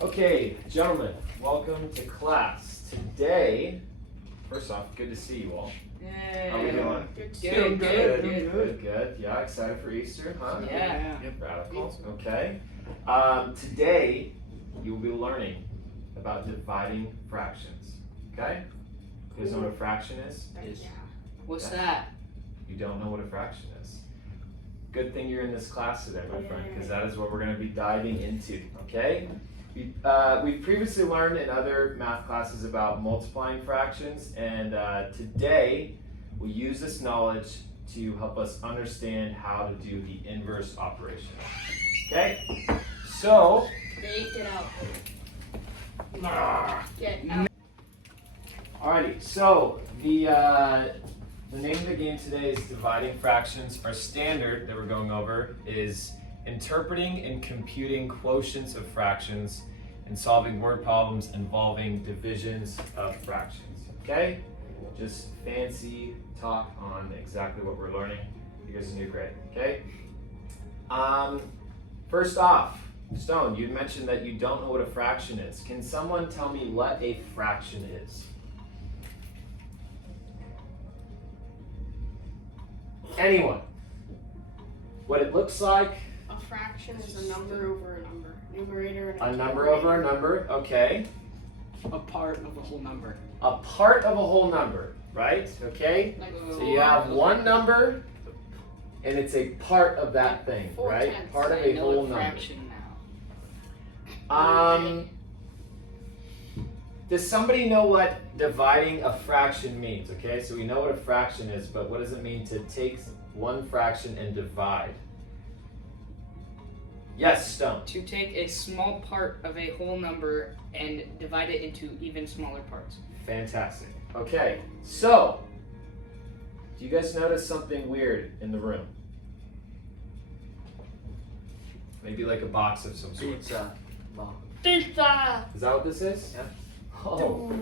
Okay, gentlemen, welcome to class. Today, first off, good to see you all. Yay. How we doing? Good. Yeah, excited for Easter, huh? Yeah. Radicals. Okay. Today, you will be learning about dividing fractions. Okay? You guys know what a fraction is? Yes. What's that? You don't know what a fraction is. Good thing you're in this class today, my friend, because that is what we're going to be diving into. Okay? We've previously learned in other math classes about multiplying fractions, and today we'll use this knowledge to help us understand how to do the inverse operation. Okay? So, Get out. Get out. alrighty, so the name of the game today is dividing fractions. Our standard that we're going over is interpreting and computing quotients of fractions and solving word problems involving divisions of fractions. Okay? Just fancy talk on exactly what we're learning. You guys are doing great. Okay? First off, Stone, you mentioned that you don't know what a fraction is. Can someone tell me what a fraction is? Anyone? What it looks like? A fraction is a number over a number. Numerator and A number over a number, okay. A part of a whole number. A part of a whole number, right? Okay? Like So you have one number, and it's a part of that thing, right? 4/10. Part of I a know whole a number. fraction now. Does somebody know what dividing a fraction means? Okay, so we know what a fraction is, but what does it mean to take one fraction and divide? Yes, Stone. To take a small part of a whole number and divide it into even smaller parts. Fantastic. Okay, so do you guys notice something weird in the room? Maybe like a box of some sort. Pizza. Pizza. Is that what this is? Yeah. Oh,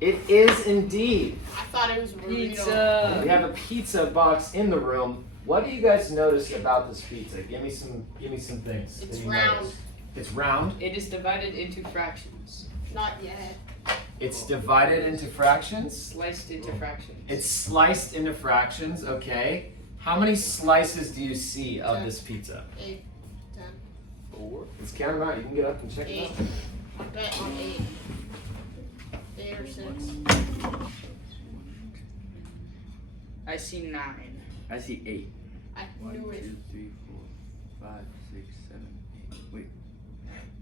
it is indeed. I thought it was burrito. We Pizza. have a pizza box in the room. What do you guys notice about this pizza? Give me some things. It's that you round. notice. It's round. It is divided into fractions. Not yet. It's divided into fractions. Sliced into fractions. It's sliced into fractions, okay. How many slices do you see of 10. this pizza? 8, 10. 4. Let's count them out. You can get up and check them 8. out. I bet on 8. 8 or 6. I see 9. I see 8. I 1, knew 2, it. 3, 4, 5, 6, 7, 8. Wait,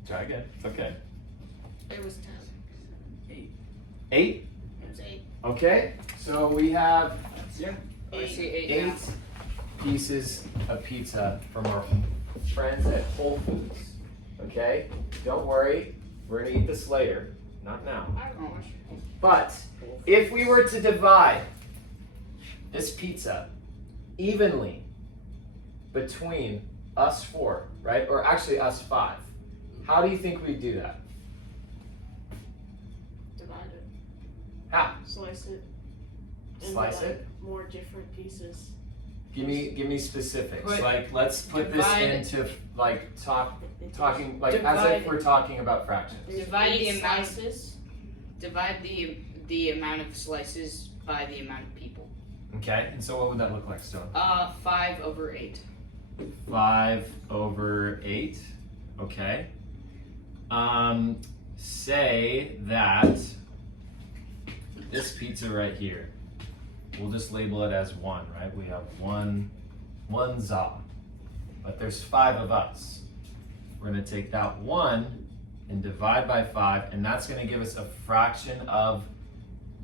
Try again. Okay. It was 10. 8. 8. It was 8. Okay. So we have I see 8 8 now. pieces of pizza from our friends at Whole Foods. Okay? Don't worry, we're gonna eat this later. Not now. I have a question. But if we were to divide this pizza evenly between us 4, right? Or actually us 5, how do you think we'd do that? Divide it. How? Slice it. Slice it? More different pieces. Give me specifics. Put- Like let's put divide- this into like talking like as Divide- if we're talking about fractions. There's Divide 8 the amount. slices. Divide the amount of slices by the amount of people. Okay, and so what would that look like, Stone? 5 over 8. 5 over 8. Okay. Say that this pizza right here, we'll just label it as 1, right? We have one za, but there's 5 of us. We're gonna take that 1 and divide by 5, and that's gonna give us a fraction of,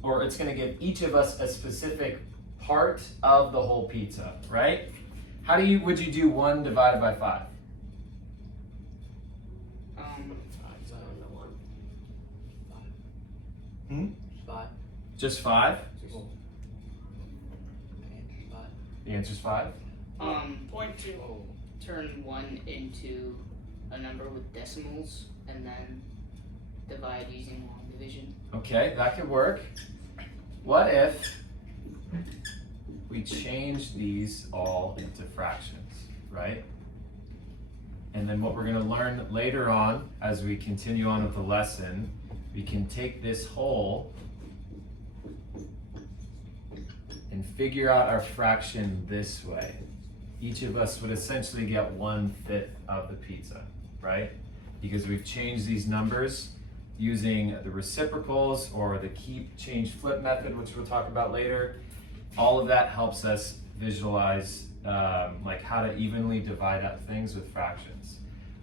or it's gonna give each of us a specific part of the whole pizza, right? How would you do 1 divided by 5? Hmm? 5. Just 5? Oh. 5. The answer's 5? Point 2. Turn 1 into a number with decimals and then divide using long division. Okay, that could work. What if we change these all into fractions, right? And then what we're gonna learn later on, as we continue on with the lesson, we can take this whole and figure out our fraction this way. Each of us would essentially get 1/5 of the pizza, right? Because we've changed these numbers using the reciprocals or the keep, change, flip method, which we'll talk about later. All of that helps us visualize like how to evenly divide up things with fractions.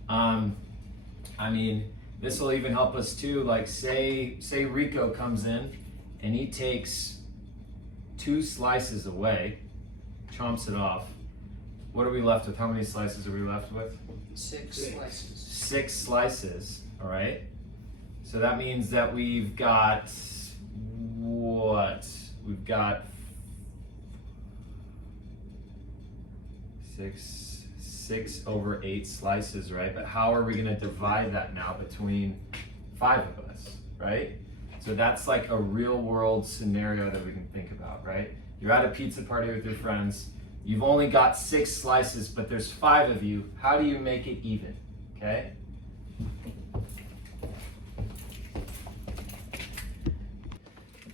I mean, this will even help us too, like say Rico comes in and he takes 2 slices away, chomps it off. What are we left with? How many slices are we left with? 6 slices. 6 slices, all right? So that means that we've got what? We've got 6 over 8 slices, right? But how are we gonna divide that now between 5 of us, right? So that's like a real world scenario that we can think about, right? You're at a pizza party with your friends, you've only got 6 slices, but there's 5 of you. How do you make it even, okay?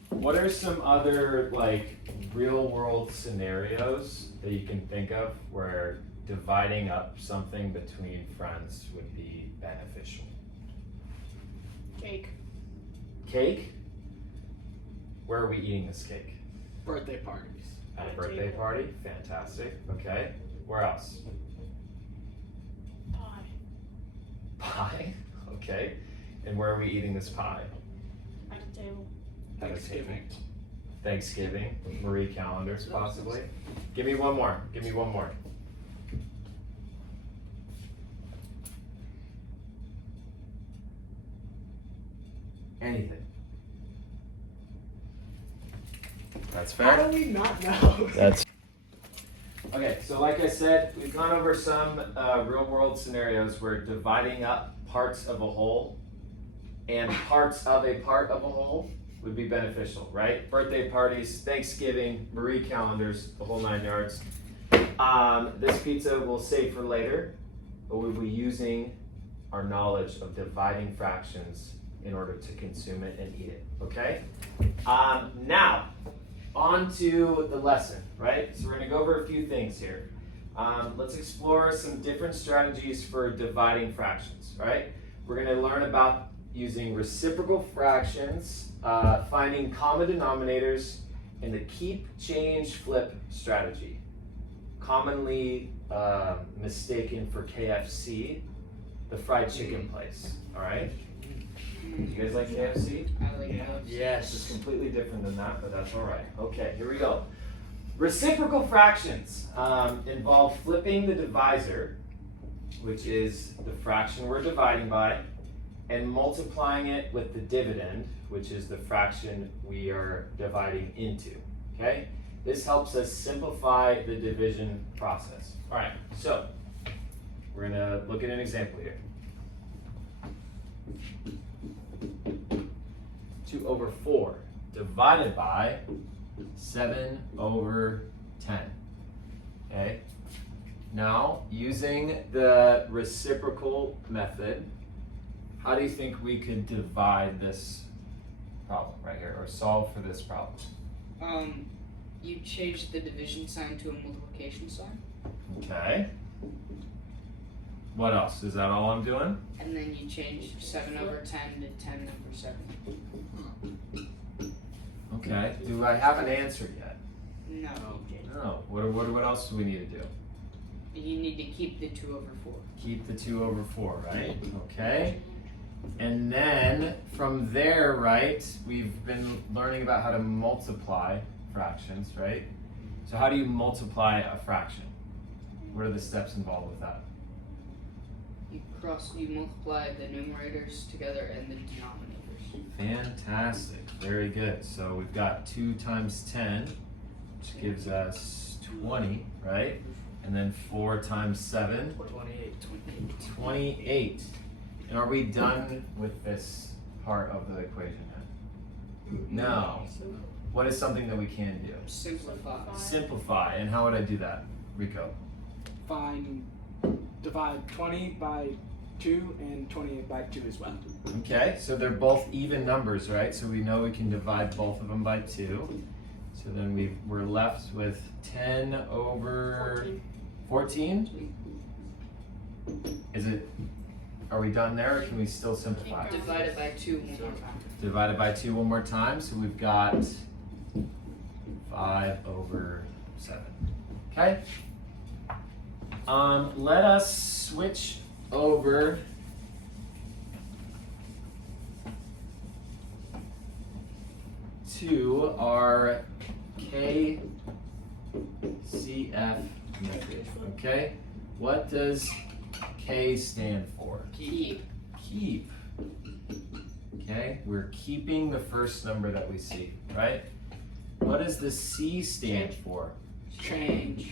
What are some other like real world scenarios that you can think of where dividing up something between friends would be beneficial? Cake. Cake? Where are we eating this cake? Birthday parties. At a At a birthday table. party? Fantastic. Okay. Where else? Pie. Pie? Okay. And where are we eating this pie? At the table. At a Thanksgiving. table. Thanksgiving. Marie calendars, possibly. Give me one more. Give me one more. Anything. That's fair. How do we not know? That's okay. So, like I said, we've gone over some real-world scenarios where dividing up parts of a whole and parts of a part of a whole would be beneficial, right? Birthday parties, Thanksgiving, Marie calendars, the whole 9 yards. This pizza we'll save for later, but we'll be using our knowledge of dividing fractions in order to consume it and eat it. Okay? Now. On to the lesson, right? So we're gonna go over a few things here. Let's explore some different strategies for dividing fractions, right? We're gonna learn about using reciprocal fractions, finding common denominators, and the keep, change, flip strategy. Commonly mistaken for KFC, the fried chicken place, all right? Do you guys like KFC? I like Yeah. those. It's Yes. completely different than that, but that's all right. Okay, here we go. Reciprocal fractions involve flipping the divisor, which is the fraction we're dividing by, and multiplying it with the dividend, which is the fraction we are dividing into. Okay? This helps us simplify the division process. All right, so we're gonna look at an example here. 2 over 4 divided by 7 over 10. Okay? Now, using the reciprocal method, how do you think we could divide this problem right here, or solve for this problem? You change the division sign to a multiplication sign, Okay. What else? Is that all I'm doing? and then you change 7 over 10 to 10 over 7. Okay. Do I have an answer yet? No, No. What else do we need to do? you need to keep the 2 over 4. Keep the 2 over 4, right? Okay. And then from there, right, we've been learning about how to multiply fractions, right? So how do you multiply a fraction? What are the steps involved with that? You multiply the numerators together and the denominators. Fantastic. Very good. So we've got 2 times 10, which gives us 20, right? And then 4 times 7, 28. 28. And are we done with this part of the equation yet? No. What is something that we can do? Simplify. Simplify. And how would I do that, Rico? Find divide 20 by 2 and 28 by 2 as well. Okay, so they're both even numbers, right? So we know we can divide both of them by 2. So then we're left with 10 over 14. Is it, are we done there or can we still simplify? Divided by 2 one more time. Divided by 2 one more time, so we've got 5 over 7. Okay? Let us switch over to our KCF method. Okay? What does K stand for? Keep. Keep. Okay, we're keeping the first number that we see, right? What does the C stand for? Change.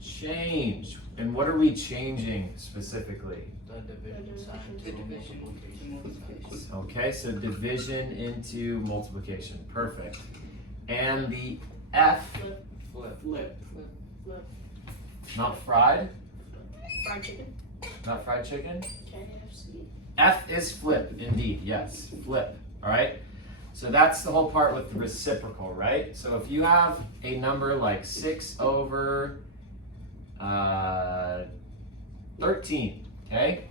Change. And what are we changing specifically? The division sign The to division to multiplication. Okay, so division into multiplication. Perfect. And the F, Flip. not fried? Fried chicken. Not fried chicken? KFC. F is flip, indeed, yes, flip, all right? So that's the whole part with the reciprocal, right? So if you have a number like 6 over 13, okay?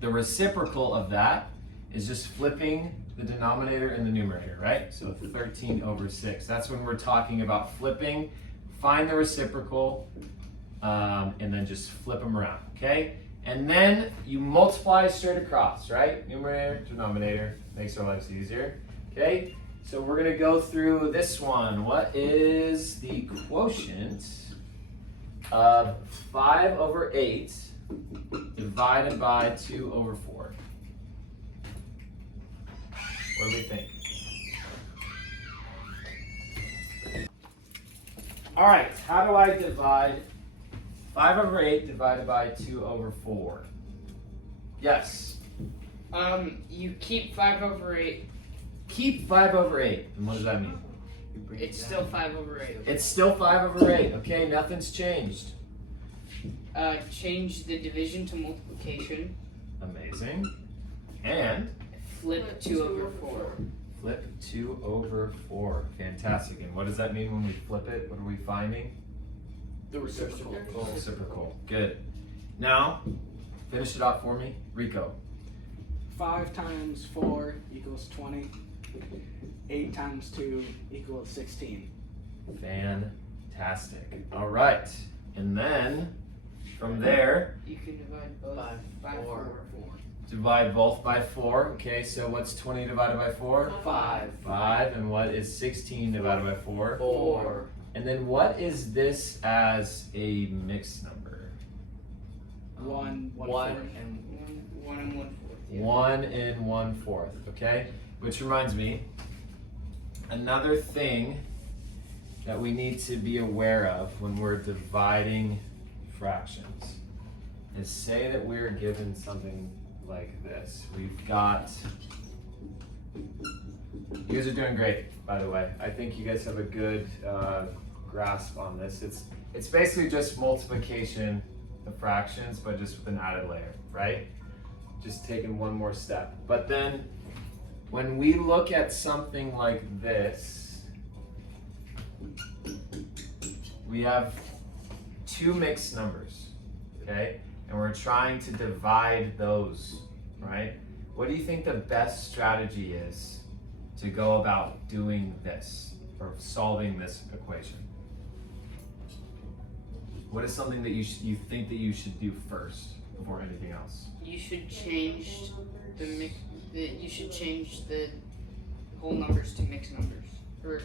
The reciprocal of that is just flipping the denominator and the numerator, right? So 13 over 6, that's when we're talking about flipping. Find the reciprocal, and then just flip them around, okay? And then you multiply straight across, right? Numerator, denominator, makes our lives easier, okay? So we're gonna go through this one. What is the quotient of 5 over 8 divided by 2 over 4? What do we think? All right, how do I divide 5 over 8 divided by 2 over 4? Yes. You keep 5 over 8. Keep 5 over 8. And what does that mean? You bring It's it still down. 5 over 8. It's still 5 over 8. Okay, nothing's changed. Change the division to multiplication. Amazing. And Flip 2 over 4. flip 2 over 4. Fantastic. And what does that mean when we flip it? What are we finding? The reciprocal. Reciprocal. Good. Now, finish it off for me. Rico. 5 times 4 equals 20. 8 times 2 equals 16. Fantastic. All right. And then, from there, You can divide both By by 4. 4. divide both by 4. Okay, so what's 20 divided by 4? 5. 5. And what is 16 divided by 4? 4. And then what is this as a mixed number? 1 1 4. and 1 and 1/4. Yeah. 1 and 1/4. Okay? Which reminds me, another thing that we need to be aware of when we're dividing fractions is say that we're given something like this. We've got, you guys are doing great, by the way. I think you guys have a good grasp on this. It's basically just multiplication of fractions, but just with an added layer, right? Just taking one more step. But then when we look at something like this, we have 2 mixed numbers, okay? And we're trying to divide those, right? What do you think the best strategy is to go about doing this or solving this equation? What is something that you think that you should do first before anything else? You should change you should change the whole numbers to mixed numbers or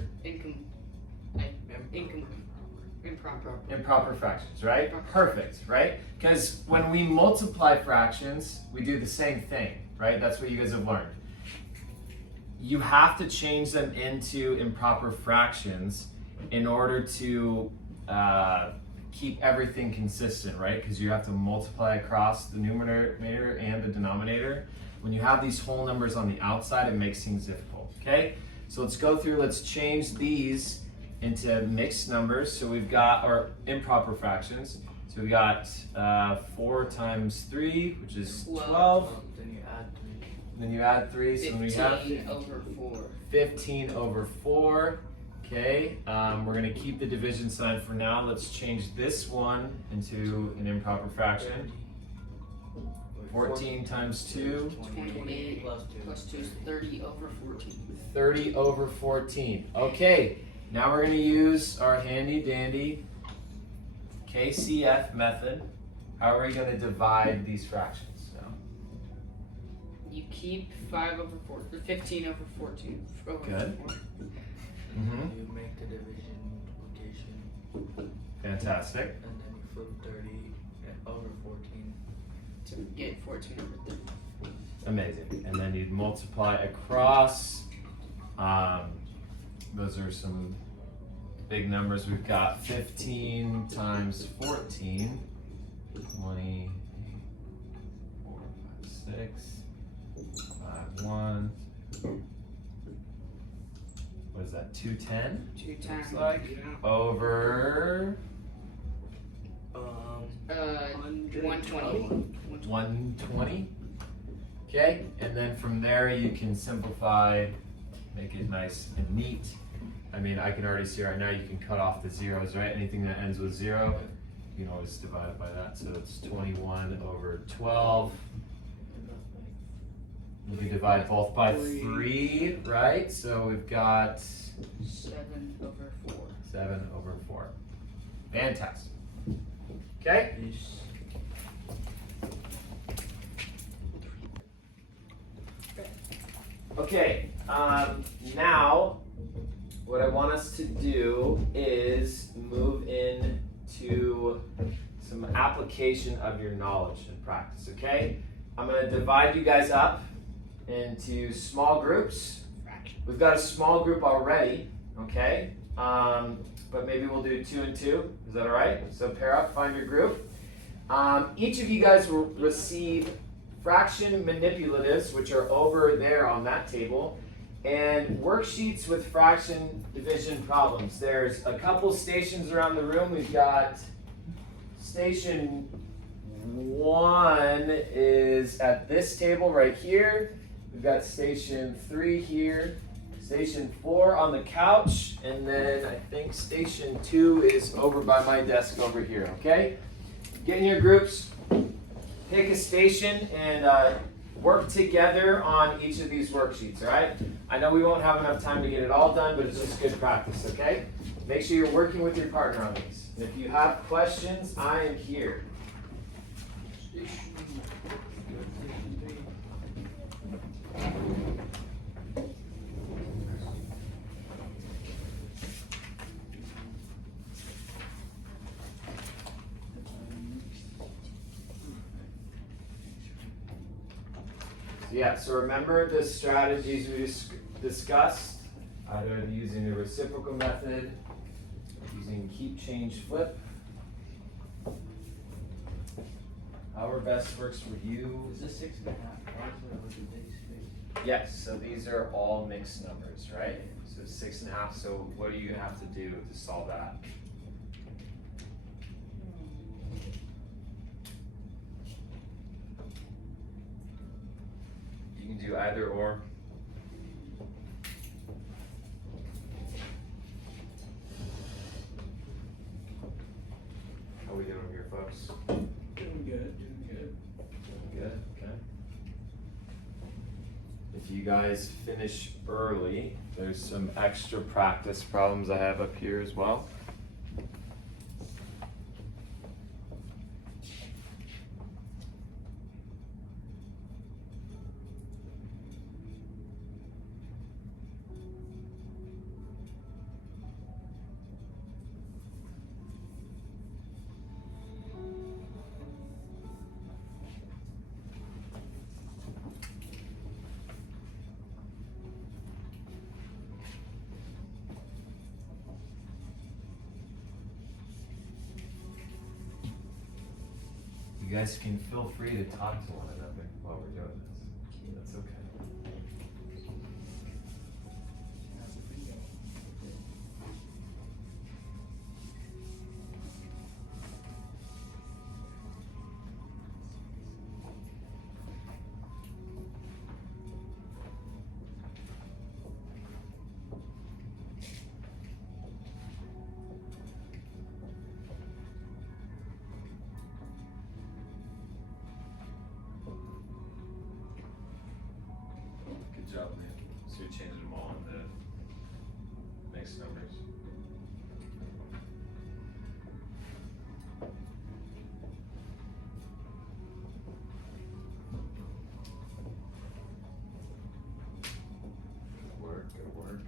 improper. Improper fractions, right? Perfect, right? Because when we multiply fractions, we do the same thing, right? That's what you guys have learned. You have to change them into improper fractions in order to keep everything consistent, right? Because you have to multiply across the numerator and the denominator. When you have these whole numbers on the outside, it makes things difficult, okay? So let's go through, let's change these into mixed numbers. So we've got our improper fractions. So So we got 4 times 3, which is 12. Then you add 3. Then you add 3, so then we have 15 over 4. 15 over 4. Okay, we're gonna keep the division sign for now. Let's change this one into an improper fraction. 14 times 2, 28 plus 2. plus 2 is 30 over 14. 30 over 14. Okay, now we're gonna use our handy dandy KCF method. How are we gonna divide these fractions? So, You keep 5 over 4, or 15 over 14. Over Good. 4. You make the division multiplication, Fantastic. and then you flip 30 over 14. To get 14 over 30. Amazing. And then you'd multiply across. Those are some big numbers. We've got 15 times 14. 20, 4, 5, 6, 5, 1. What is that? 210? 2 times. Looks like. Over 120. 120. Okay, and then from there you can simplify, make it nice and neat. I mean, I can already see right now you can cut off the zeros, right? Anything that ends with 0, you can always divide it by that. So it's 21 over 12. You can divide both by 3, right? So we've got 7 over 4. 7 over 4. Fantastic. Okay? Okay, now what I want us to do is move in to some application of your knowledge and practice, okay? I'm gonna divide you guys up into small groups. We've got a small group already, okay? But maybe we'll do 2 and 2. Is that all right? So pair up, find your group. Each of you guys will receive fraction manipulatives, which are over there on that table, and worksheets with fraction division problems. There's a couple stations around the room. We've got station 1 is at this table right here. We've got station 3 here, station 4 on the couch, and then I think station 2 is over by my desk over here, okay? Get in your groups, pick a station, and work together on each of these worksheets, all right? I know we won't have enough time to get it all done, but it's just good practice, okay? Make sure you're working with your partner on these. And if you have questions, I am here. Yeah, so remember the strategies we discussed, either using the reciprocal method, using keep, change, flip. However best works for you. Is this 6.5? Or is it base? Yes, so these are all mixed numbers, right? So 6.5, so what do you have to do to solve that? You can do either or. How we doing here, folks? Doing good, doing good. Good, okay. If you guys finish early, there's some extra practice problems I have up here as well. You guys can feel free to talk to one another while we're doing this. That's okay. Good job, man. So you're changing them all into mixed numbers. Good work, good work.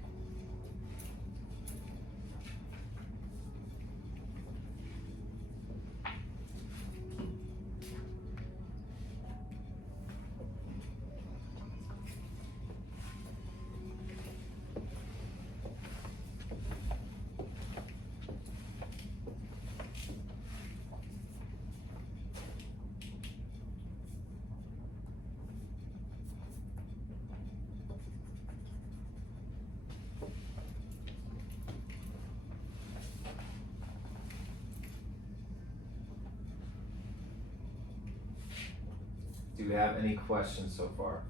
Do we have any questions so far?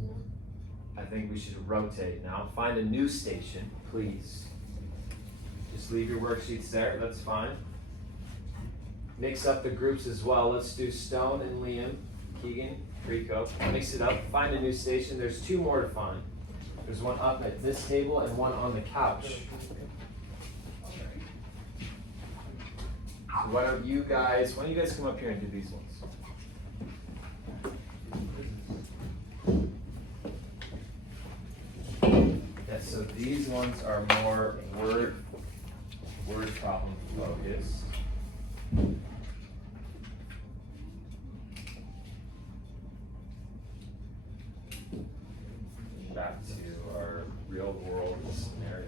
No. I think we should rotate now. Find a new station, please. Just leave your worksheets there, that's fine. Mix up the groups as well. Let's do Stone and Liam, Keegan, Rico. Mix it up, find a new station. There's 2 more to find. There's one up at this table and one on the couch. So why don't you guys come up here and do these ones? Yeah, so these ones are more word problem focused. Back to our real world scenarios.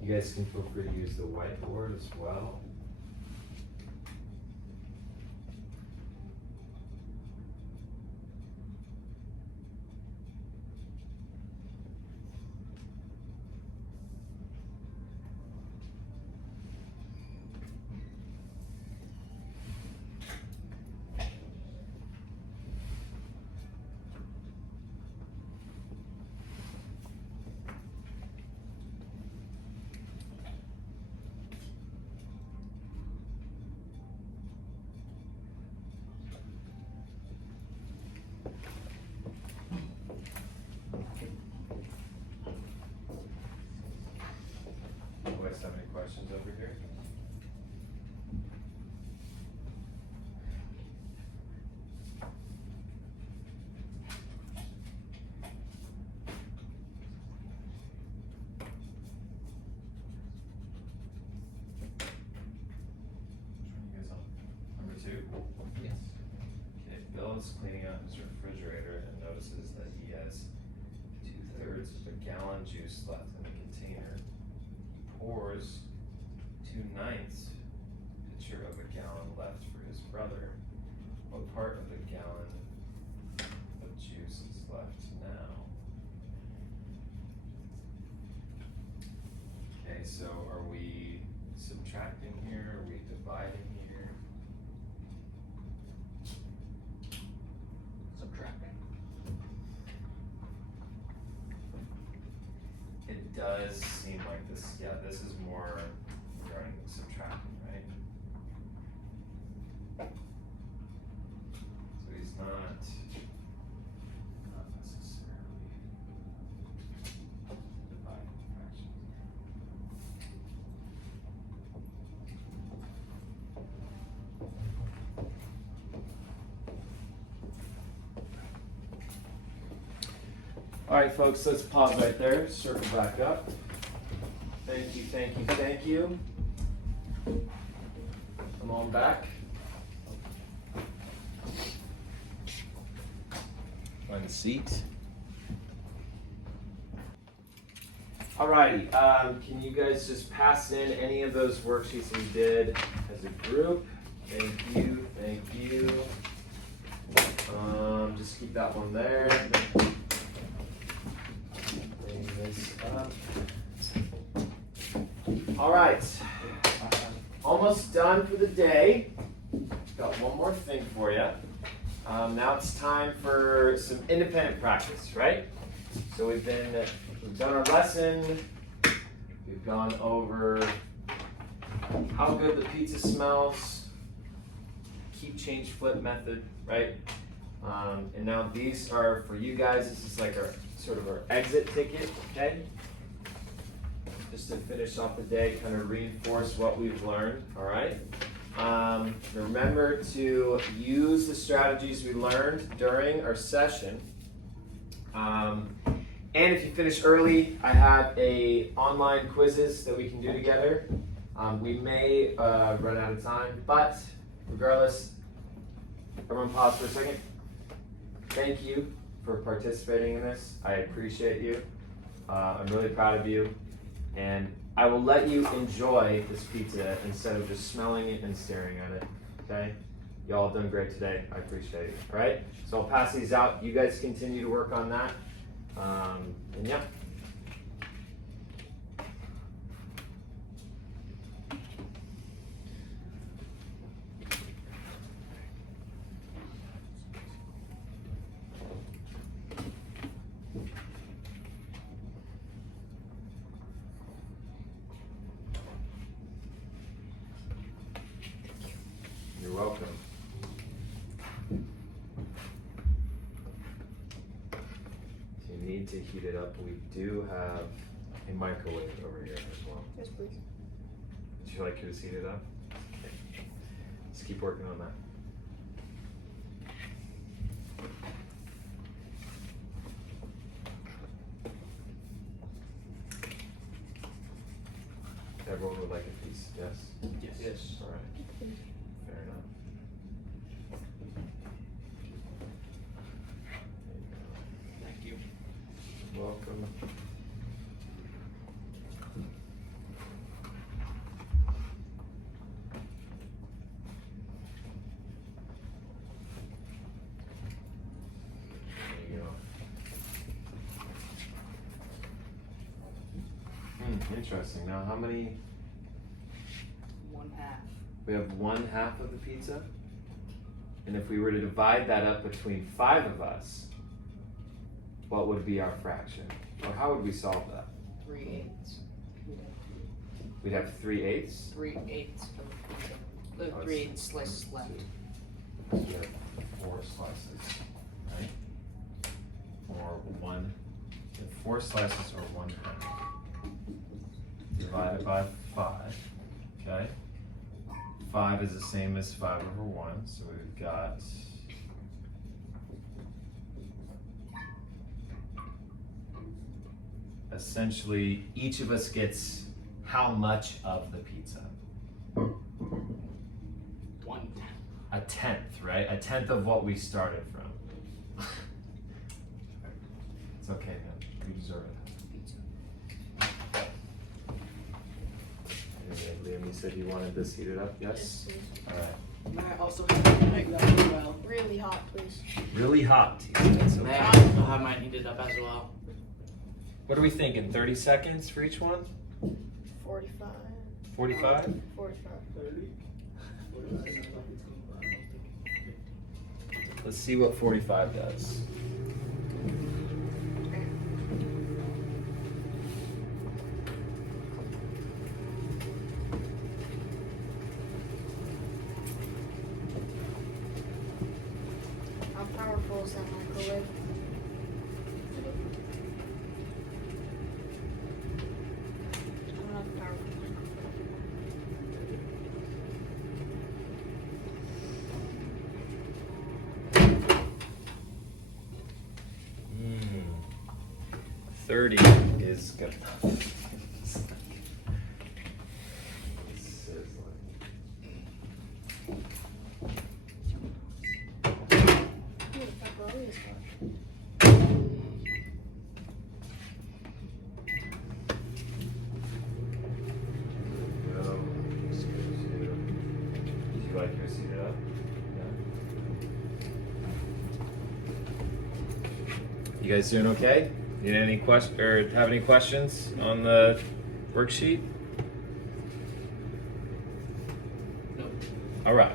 You guys can feel free to use the whiteboard as well. You guys have any questions over here? Which one are you guys on? Number 2? Yes. Okay, Bill is cleaning out his refrigerator and notices that he has 2/3 of a gallon juice left in the container. He pours 2/9 pitcher of a gallon left for his brother. What part of the gallon of juice is left now? Okay, so are we subtracting here? Are we dividing here? Subtracting. It does seem like this, yeah, this is more regarding subtracting, right? So he's not necessarily dividing fractions. All right, folks, let's pause right there, circle back up. Thank you, thank you, thank you. Come on back. Find a seat. Alrighty, can you guys just pass in any of those worksheets we did as a group? Thank you, thank you. Just keep that one there. All right. Almost done for the day. Got one more thing for you. Now it's time for some independent practice, right? So we've done our lesson. We've gone over how good the pizza smells, keep, change, flip method, right? And now these are for you guys. This is like our sort of our exit ticket, okay? Just to finish off the day, kind of reinforce what we've learned, all right? Remember to use the strategies we learned during our session. And if you finish early, I have online quizzes that we can do together. We may run out of time, but regardless, everyone pause for a second. Thank you for participating in this. I appreciate you. I'm really proud of you. And I will let you enjoy this pizza instead of just smelling it and staring at it, okay? Y'all have done great today. I appreciate it, all right? So I'll pass these out. You guys continue to work on that. And yeah. You're welcome. So you need to heat it up. We do have a microwave over here as well. Yes, please. Would you like yours heated up? Okay. Let's keep working on that. Everyone would like a piece, yes? Yes. All right. Fair enough. Thank you. Welcome. There you go. Interesting. Now, how many? 1/2. We have 1/2 of the pizza. And if we were to divide that up between 5 of us, what would be our fraction? Or how would we solve that? 3/8. We'd have 3/8. 3/8 of pizza. Oh, 3/8 slices left. So we have 4 slices, right? Or 1. We have 4 slices or 1/2. Divided by 5, okay? 5 is the same as 5/1, so we've got essentially each of us gets how much of the pizza? 1/10. A tenth, right? A tenth of what we started from. It's okay, man. You deserve it. Pizza. Liam, you said you wanted this heated up, yes? Yes, please. All right. May I also have it heated up as well? Really hot, please. Really hot. That's May okay. I also have mine heated up as well? What are we thinking? 30 seconds for each one? 45. 45? 45. 30. Let's see what 45 does. How powerful is that microwave? I don't have a powerful microwave. 30 is good enough. Ooh, the pepperoni is hot. Did you like yours heated up? Yeah. You guys doing okay? Need any question or have any questions on the worksheet? All right.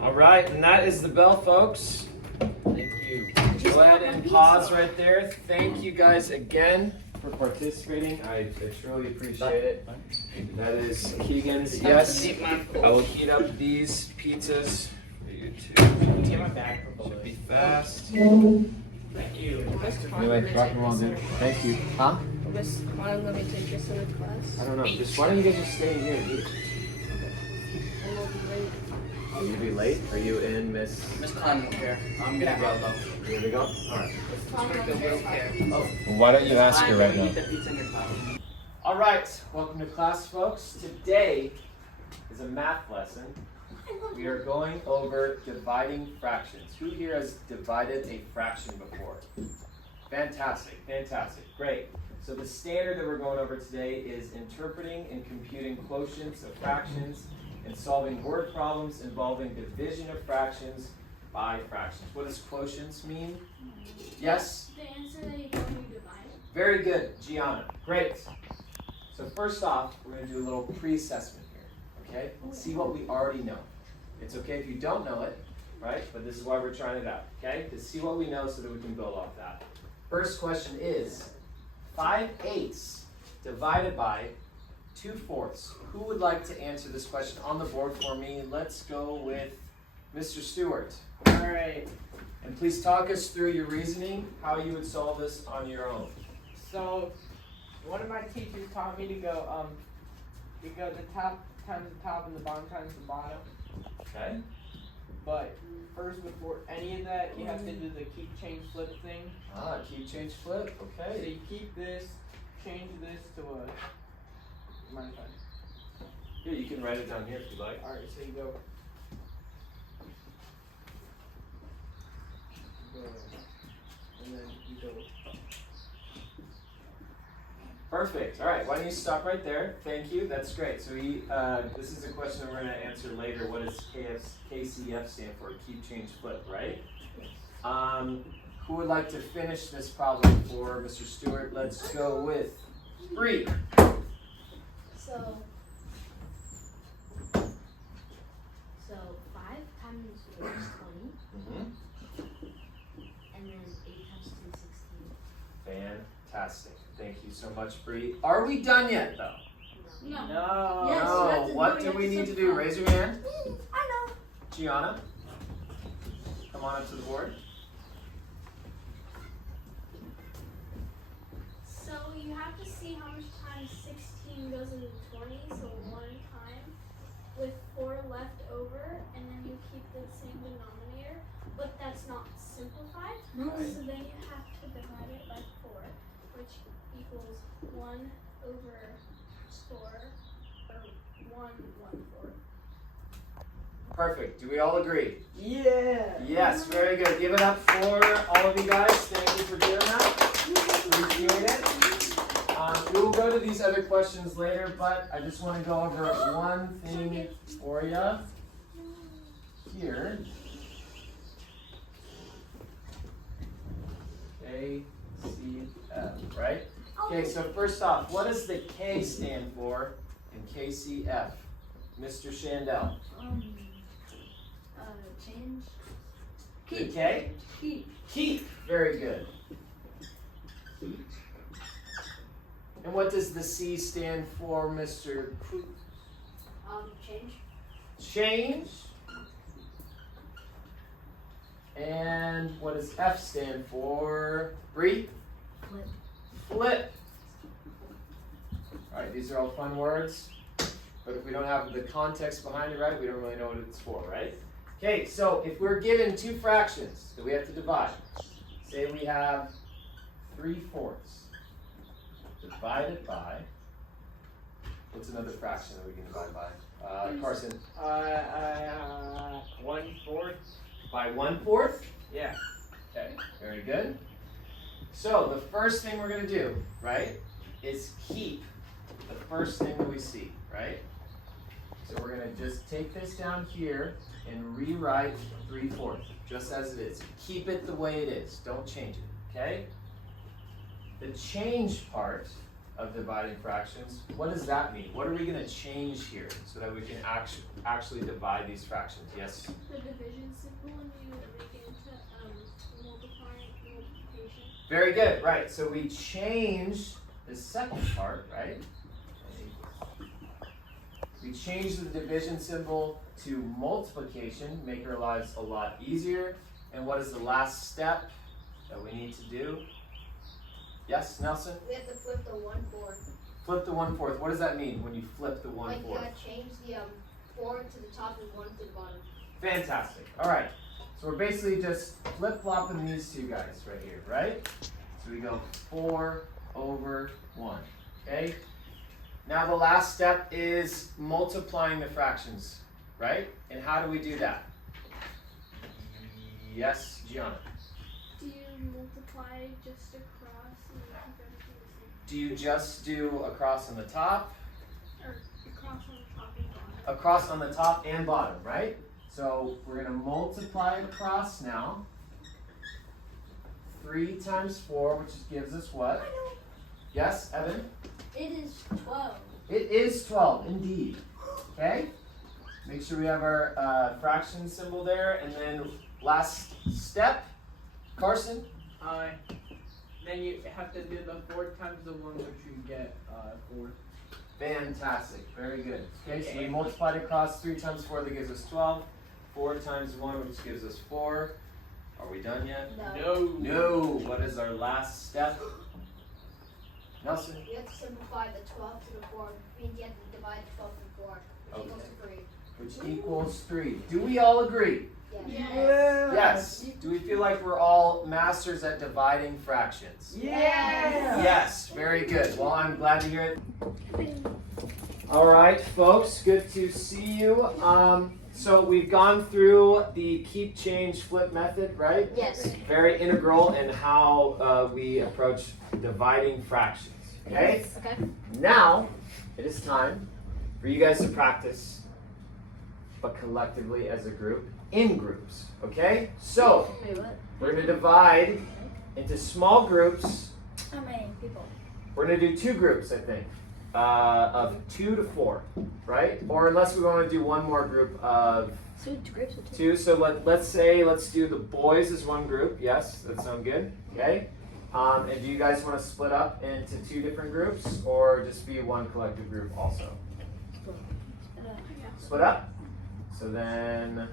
All right, and that is the bell, folks. Thank you. Go ahead and pause right there. Thank you guys again for participating. I truly appreciate it. That is Keegan's. Yes, I will heat up these pizzas for you too. Get my bag for Should be fast. Thank you. Anyway, rock and roll, dude. Thank you. Huh? Miss, why don't let me take your son to class? I don't know. Just why don't you guys just stay in here and eat it? And we'll be late. Are you be late? Are you in, Miss? Miss Khan won't care. I'm gonna go though. You gonna go? All right. Miss will care. Oh, Why don't you ask her right now? eat the pizza in your class. All right, welcome to class, folks. Today is a math lesson. We are going over dividing fractions. Who here has divided a fraction before? Fantastic, fantastic, great. So the standard that we're going over today is interpreting and computing quotients of fractions and solving word problems involving division of fractions by fractions. What does quotients mean? Yes? The answer that you told me to divide. Very good, Gianna. Great. So first off, we're going to do a little pre-assessment here, okay? See what we already know. It's okay if you don't know it, right? But this is why we're trying it out, okay? To see what we know so that we can build off that. First question is 5/8 divided by 2/4. Who would like to answer this question on the board for me? Let's go with Mr. Stewart. All right. And please talk us through your reasoning, how you would solve this on your own. So, one of my teachers taught me to go the top times the top and the bottom times the bottom. Okay? But first, before any of that, you have to do the keep, change, flip thing. Ah, keep, change, flip. So Okay. you keep this, change this to a. Mind if I- Here, you can write it down here if you like. All right, so you go. And then you go. Perfect. All right. Why don't you stop right there? Thank you. That's great. So this is a question we're going to answer later. What does KCF stand for? Keep, change, flip, right? Who would like to finish this problem for Mr. Stewart? Let's go with Bree. So 5 times 4 is 20, and then 8 times 2 is 16. Fantastic. Thank you so much, Bree. Are we done yet, though? No. No. Yes, No. you have to What do do it. we You need have to to do? solve. Raise your hand. I know. Gianna, come on up to the board. So you have to see how much times 16 goes into 20, so 1 time with 4 left over, and then you keep the same denominator, but that's not simplified. So then you have to divide it by 4, which equals 1 over 4, or 1/4. Perfect. Do we all agree? Yeah. Yes, very good. Give it up for all of you guys. Thank you for doing that. Appreciate it. We will go to these other questions later, but I just want to go over one thing for you here. KCF, right? Okay, so first off, what does the K stand for in KCF? Mr. Shandell. Change. The K? Keep. Keep. Very good. And what does the C stand for, Mr. Cruz? Change. Change. And what does F stand for? Bree? Flip. Flip. Alright, these are all fun words. But if we don't have the context behind it, right, we don't really know what it's for, right? Okay, so if we're given 2 fractions that we have to divide, say we have 3/4 divided by, what's another fraction that we can divide by? Carson. 1/4. By 1/4? Yeah. Okay, very good. So the first thing we're going to do, right, is keep the first thing that we see, right? So we're going to just take this down here and rewrite 3/4, just as it is. Keep it the way it is. Don't change it, okay? The change part of dividing fractions. What does that mean? What are we gonna change here so that we can actually divide these fractions? Yes? The division symbol and you make it into multiplication. Very good, right. So we changed the second part, right? We changed the division symbol to multiplication, make our lives a lot easier. And what is the last step that we need to do? Yes, Nelson? We have to flip the 1/4. Flip the 1/4. What does that mean when you flip the Like you 1/4? gotta change the 4 to the top and 1 to the bottom. Fantastic. All right. So we're basically just flip-flopping these two guys right here, right? So we go 4/1. Okay? Now the last step is multiplying the fractions, right? And how do we do that? Yes, Gianna. Do you multiply just across and keep everything the same? Do you just do across on the top? Or across on the top and bottom? Across on the top and bottom, right? So we're going to multiply it across now. 3 times 4, which gives us what? Yes, Evan? It is 12. It is 12, indeed. Okay? Make sure we have our fraction symbol there. And then last step, Carson? Then you have to do the 4 times the 1, which you get 4. Fantastic. Very good. Okay, so we multiplied across 3 times 4, that gives us 12. 4 times 1, which gives us 4. Are we done yet? No. No. What is our last step? Nelson? You have to simplify the 12 to the 4. Means you have to divide 12 to 4. Which equals 3. Which equals 3. Do we all agree? Yes. Yes. Do we feel like we're all masters at dividing fractions? Yeah. Yes. Very good. Well, I'm glad to hear it. All right, folks. Good to see you. So we've gone through the keep, change, flip method, right? Yes. Very integral in how we approach dividing fractions. Okay? Okay. Now, it is time for you guys to practice, but collectively as a group, in groups. Okay? So, Wait, what? we're going to divide into small groups. How many people? We're going to do 2 groups, I think, of 2 to 4, right? Or unless we want to do one more group of So 2 groups of 2. So let's do the boys as one group. Yes, that sounds good. Okay? And do you guys want to split up into 2 different groups or just be one collective group also? Split up? So then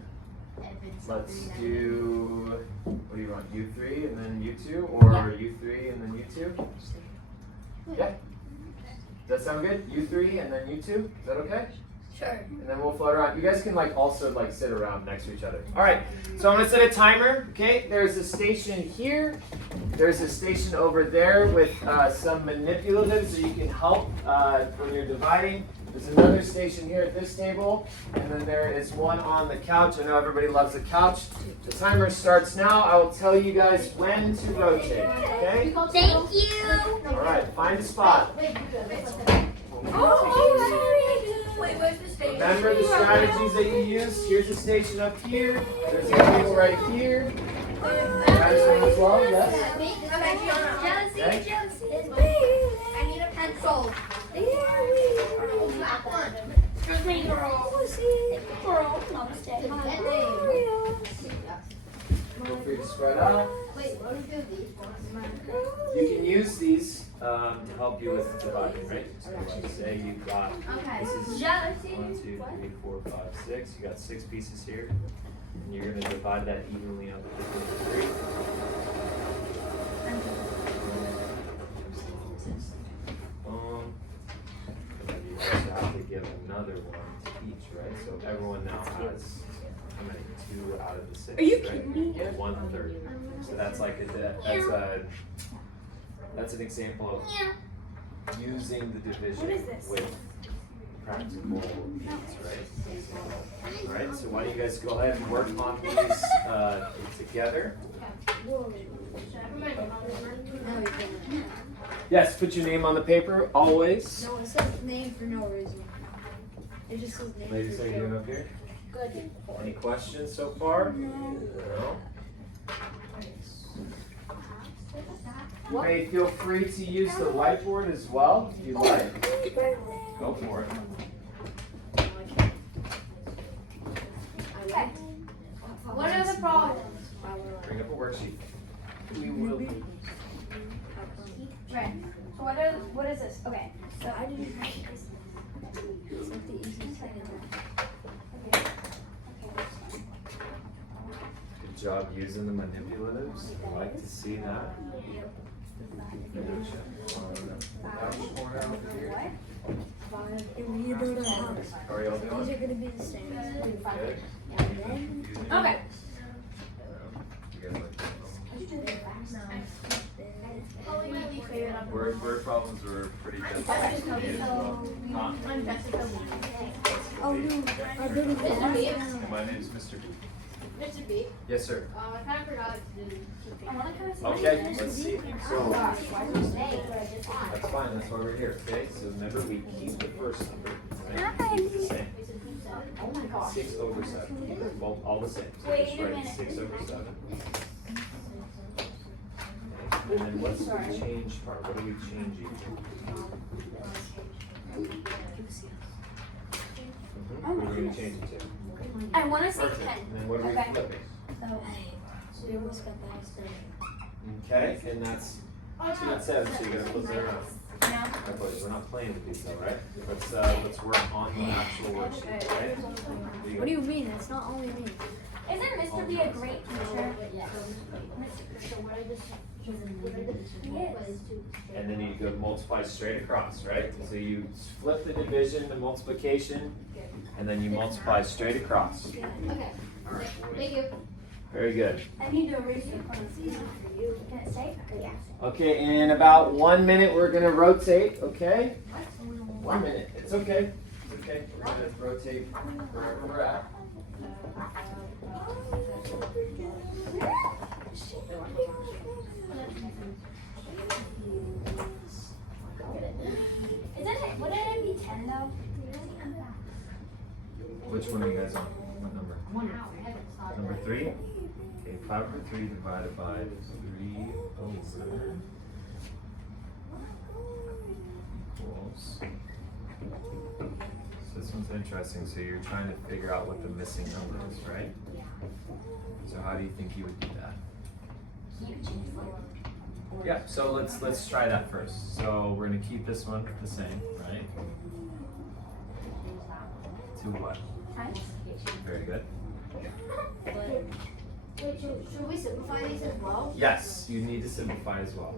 let's do, what do you want, U3 and then U2? Or U3 and then U2? Yeah? Does that sound good? U3 and then U2? Is that okay? Sure. And then we'll float around. You guys can also sit around next to each other. All right. So I'm gonna set a timer. Okay. There's a station here. There's a station over there with some manipulatives that you can help when you're dividing. There's another station here at this table, and then there is one on the couch. I know everybody loves the couch. The timer starts now. I will tell you guys when to rotate. Okay. Thank you. All right. Find a spot. Wait, where's the station? Remember the strategies that you use. Here's a station up here. There's a table right here. Guys one as well, yes? Okay. I need a pencil. Excuse me, girl. Feel free to spread out. Wait, what do we do these? You can use these to help you with dividing, right? So let's say you've got, Okay. this is 1, 2, 3, 4, 5, 6. You got 6 pieces here. And you're going to divide that evenly up between 3. Boom. And then you also have to give another one to each, right? So everyone now has, how many? 2 out of the 6. Are you right? kidding me? 1/3. So that's that's an example of using the division with practical means, right? Alright, so why don't you guys go ahead and work on these together. Yes, put your name on the paper, always. No, it says name for no reason. It just says name Ladies, for how you doing up here? Good. Any questions so far? No. may feel free to use the whiteboard as well if you'd like. Go for it. Okay. What are the problems? Bring up a worksheet. We will be. Right. So what is this? Okay. So I didn't have this. It's like the easiest thing in there. Good job using the manipulatives. I like to see that. How are y'all doing? These are gonna be the same. Good. Okay. You guys like that? Word problems were pretty difficult. Huh? Oh no, I didn't get My name's Mr. B. Mr. B, Yes, sir. I kind of forgot to do. Okay, let's see. So Why did you say? that's fine. That's why we're here. Okay. So remember, we keep the first number. Right? It's the same. Oh my gosh. 6 over 7. Well, all the same. So Wait just a write minute. 6 over 7. And then what's the change part? What are we changing? What are we going to change it to? I want to say Perfect. 10. And then what are we Okay. flipping? So we almost got that. Okay, and that's 2 and 7, so you're going to flip it around. No. Okay, boys, we're not playing with these though, right? Let's work on the actual worksheet, right? What do you mean? It's not only me. Isn't Mr. B a great teacher? Yes. And then you go multiply straight across, right? So you flip the division, the multiplication, and then you multiply straight across. Okay. Thank you. Very good. I need to erase it from the season for you. Can it stay? Yeah. Okay, in about 1 minute, we're gonna rotate, okay? 1 minute, it's okay. It's okay, we're gonna rotate wherever we're at. Wouldn't it be 10 though? Which one are you guys on? What number? Number 3? Okay, 5 over 3 divided by 3 over equals. So this one's interesting. So you're trying to figure out what the missing number is, right? So how do you think you would do that? Yeah, so let's try that first. So we're gonna keep this one the same, right? To what? Very good. Wait, should we simplify these as well? Yes, you need to simplify as well.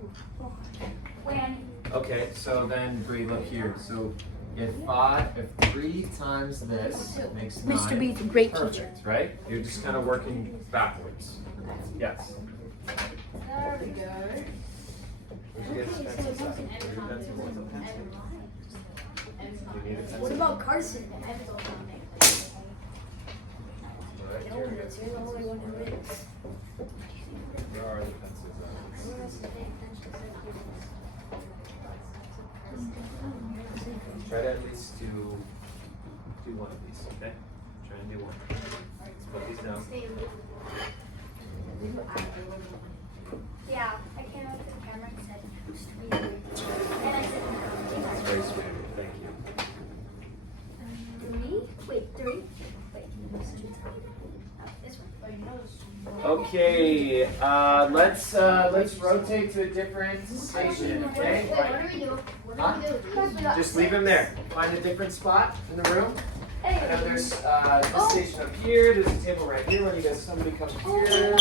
Wait, I need. Okay, so then Bree, look here. So if 3 times this makes 9. Mr. B's a great teacher. Perfect, right? You're just kind of working backwards. Yes. There we go. Where'd you get his pencils at? Where'd your pencils? You need a pencil? What about Carson? Right No, here. it's the only one who is. Where are the pencils at? Try to at least do one of these, okay? Try and do one. Let's put these down. Yeah, I came up to the camera and said, "Sweet." And I said, That's very sweet. Thank you. 3? Wait, 3? Wait, this one. Okay, let's rotate to a different station, okay? Wait, what are we doing? What are we doing? Just leave them there. Find a different spot in the room. I know Hey. there's this station up here. There's a table right here. When you guys somebody come here,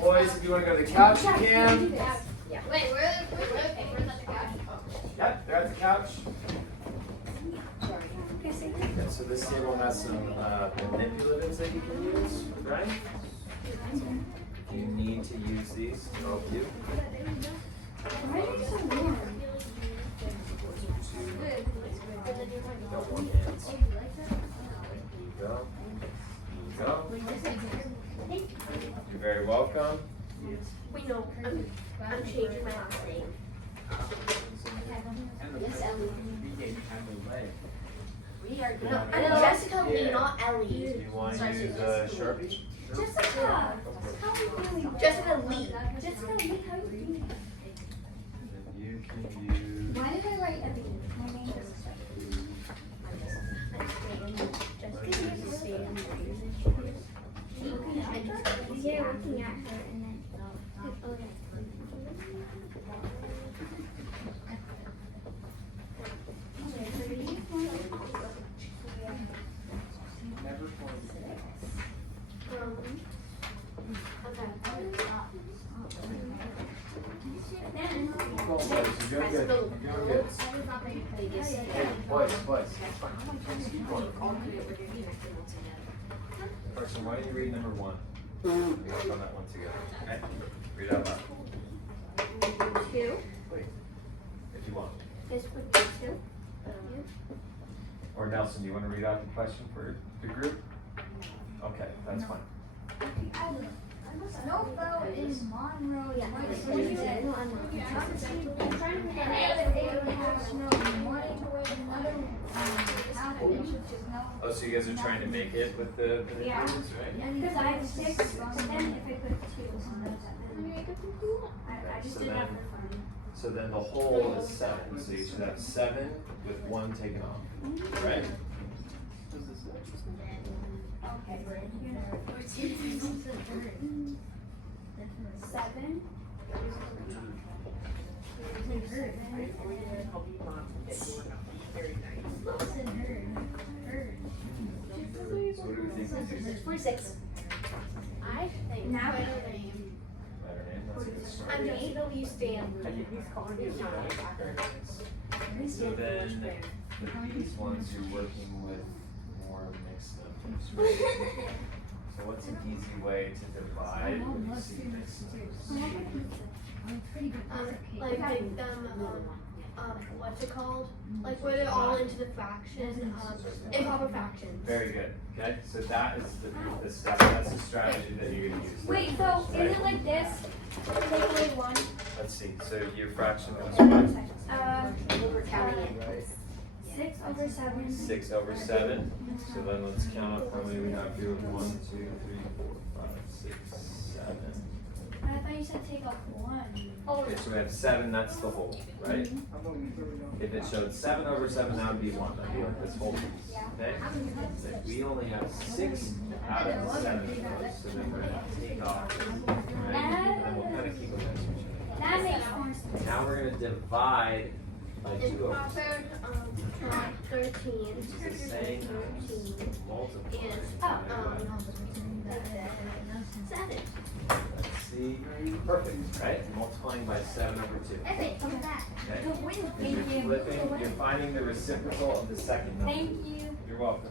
boys, if you want to go to the couch, you can. Yeah. Wait, where's at the couch? Yep, they're at the couch. Sorry. Okay, so this table has some manipulatives that you can use, right? You need to use these to help you. Got one hand. There you go. You're very welcome. Wait, no, I'm changing my last name. And the Yes, Ellie. became kind of leg. No, I'm Jessica Lee, not Ellie. You want to use a Sharpie? Jessica, how are you doing? Jessica Lee. Jessica Lee, how are you doing? You can use. Why did I write a B? My name doesn't start. You're looking at her and then. Oh, yeah. You're doing good. You're doing good. Hey, boys. Keep going. Carson, why don't you read number 1? We work on that one together. Okay? Read out loud. 2. If you want. This would be 2. Or Nelson, do you want to read out the question for the group? Okay, that's fine. Snowfall in Monroe. Yeah. Oh, so you guys are trying to make it with the Yeah. numbers, right? Because I have 6, then if I put 2, I just So did that then- for fun. So then the whole is 7, so you should have 7 with 1 taken off, right? Okay. 7. So what do we think we do? 46. I think Now- better name. Better name, that's a good start. I'm Jessica Stan. So then, these ones you're working with more mixed numbers, right? So what's an easy way to divide when you see mixed numbers? Like make them what's it called? Like where they're all into the fraction, improper fractions. Very good, okay? So that is the step, that's the strategy that you're gonna use. Wait, so is it like this? Take away 1. Let's see, so your fraction was what? 6 over 7. 6 over 7. So then let's count up how many we have here. 1, 2, 3, 4, 5, 6, 7. I thought you said take off 1. Okay, so we have 7, that's the whole, right? If it showed 7 over 7, that would be 1. That'd be like this whole piece, okay? But we only have 6 out of the 7 of those, so then we're gonna take off, right? And then we'll kind of keep them next to each other. That makes more sense. Now we're gonna divide by 2 over 7. Improper 13. This is the same as multiplying by 7. Let's see, perfect, right? Multiplying by 7 over 2. Okay, come back. Okay? The wind, And you're flipping, you're finding the reciprocal of the second number. Thank you. You're welcome.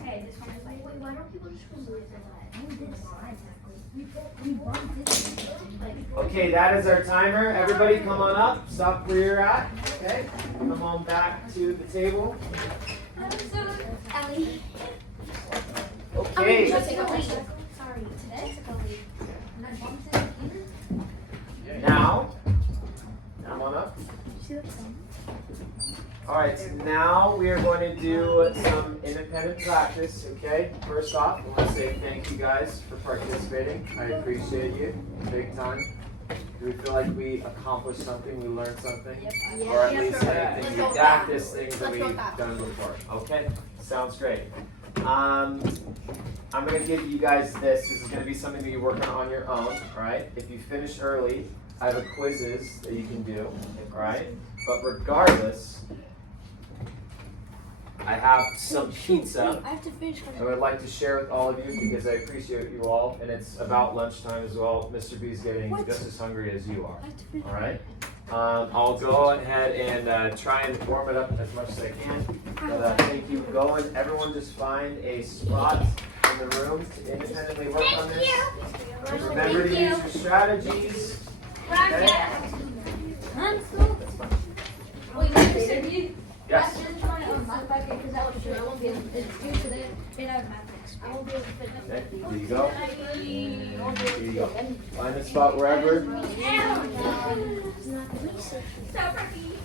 Okay, this one is like, wait, why don't people just remove Okay, that is our timer. Everybody come on up, stop where you're at, okay? Come on back to the table. Ellie. Okay, Sorry, today? now, come on up. Alright, so now we are going to do some independent practice, okay? First off, I want to say thank you guys for participating. I appreciate you, big time. Do we feel like we accomplished something, we learned something? Or at least anything, we practiced things that we've done before, okay? Sounds great. I'm gonna give you guys this. This is gonna be something that you're working on your own, alright? If you finish early, I have a quizzes that you can do, alright? But regardless, I have some pizza I have to finish. I would like to share with all of you because I appreciate you all, and it's about lunchtime as well. Mr. B's getting just as hungry as you are. All right. I'll go ahead and try and warm it up as much as I can. But thank you. Go and everyone just find a spot in the room to independently work on this. Remember to use your strategies. Okay? I'm so. Wait, you said you. Yes. Because that was true. I won't be able to. It's due to the. I have math next. I won't be able to fit Okay. Here you go. Here you go. Find a spot wherever. Stop, Rocky.